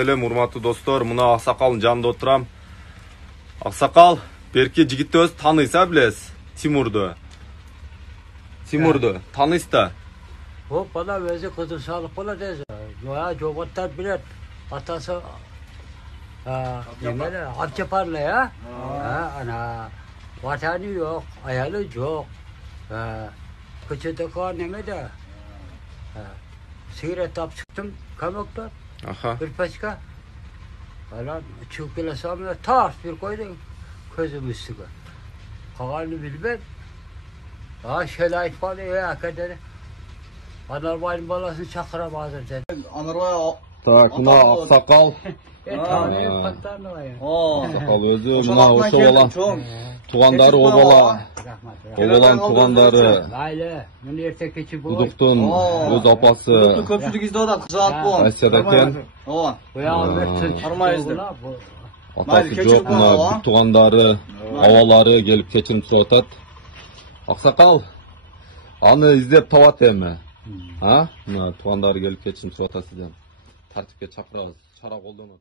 элем, урматтуу достор. Мына Аксакалдын жанында отурам. Аксакал, берки жигитти өз тааныйсыз, билесиз? Тимурду тааныйсыз да? O bana özü kızı sağlık bana dedi. Ya Jobatlar bilet. Atası ne Akçaparlı ya. Ana vatanı yok, ayalı yok. Kıçıda ne de. Sigara tap çıktım kamakta. Aha. Bir başka. Falan çukuyla samına tars bir koydum. Közüm üstüne. Kalanı bilmem. Şelayet falan ya kadar. Anarbayın balasını çakıramazdım dedi. Anarбай. Так, мына Аксакал. Tanrı'yı patlarını var ya. Аксакал өзү мына ошо бала туугандары, о бала, Rahmat. о баланын туугандары, Aile, bunu ertek keçi bu. Дудуктун өз апасы Көпчүлүк издеп атат, кызыгат болгон. Айсара экен. Ооба. Bu ya Ahmet Кармайбызды. Атасы жок, мына бүт туугандары, абалары келип кечирим сурап атат. Аксакал, аны издеп табат эми. Мына туугандары келип кечирим сурап атат сизден. Тартипке чакырабыз, чара колдонот.